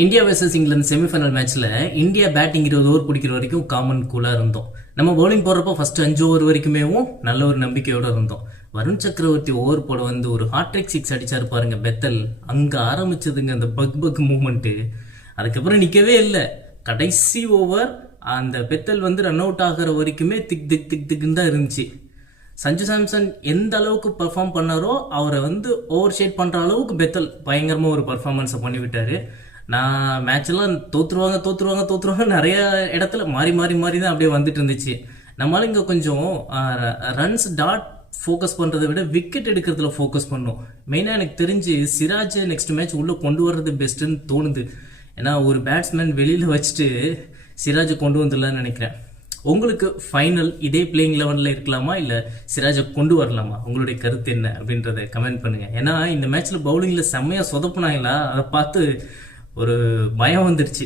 India versus England semi-final மேட்ச்ல India batting 20 over பிடிக்கிற வரைக்கும் காமன் கூலா இருந்தோம். நம்ம பவுலிங் போடுறப்போ ஃபர்ஸ்ட் 5 ஓவர் வரைக்குமேவும் நல்ல ஒரு நம்பிக்கையோட இருந்தோம். வருண் சக்கரவர்த்தி ஓவர் போட வந்து ஒரு ஹாட்ரிக் 6 அடிச்சாரு பாருங்க பெத்தல். அங்க ஆரம்பிச்சதுங்க அந்த பக் மூமெண்ட். அதுக்கப்புறம் நிக்கவே இல்லை. கடைசி ஓவர் அந்த பெத்தல் வந்து ரன் அவுட் ஆகிற வரைக்குமே திக் திக் திக் திக்குன்னு தான் இருந்துச்சு. சஞ்சு சாம்சன் எந்த அளவுக்கு பெர்ஃபார்ம் பண்ணாரோ அவரை வந்து ஓவர் ஷேட் பண்ற அளவுக்கு பெத்தல் பயங்கரமா ஒரு பர்ஃபார்மன்ஸை பண்ணிவிட்டாரு. நான் மேட்ச்லாம் தோத்துருவாங்க நிறைய இடத்துல மாறி மாறி மாறி தான் அப்படியே வந்துட்டு இருந்துச்சு. நம்மளால இங்கே கொஞ்சம் ரன்ஸ் டாட் ஃபோக்கஸ் பண்ணுறதை விட விக்கெட் எடுக்கிறதுல ஃபோக்கஸ் பண்ணோம். மெயினாக எனக்கு தெரிஞ்சு சிராஜை நெக்ஸ்ட் மேட்ச் உள்ளே கொண்டு வர்றது பெஸ்ட்டுன்னு தோணுது. ஏன்னா ஒரு பேட்ஸ்மேன் வெளியில் வச்சுட்டு சிராஜை கொண்டு வந்துடலான்னு நினைக்கிறேன். உங்களுக்கு ஃபைனல் இதே பிளேயிங் லெவனில் இருக்கலாமா இல்லை சிராஜை கொண்டு வரலாமா? உங்களுடைய கருத்து என்ன அப்படின்றத கமெண்ட் பண்ணுங்க. ஏன்னா இந்த மேட்ச்ல பவுலிங்ல செம்மையா சொதப்புனாங்களா, அதை பார்த்து ஒரு பயம் வந்துருச்சு.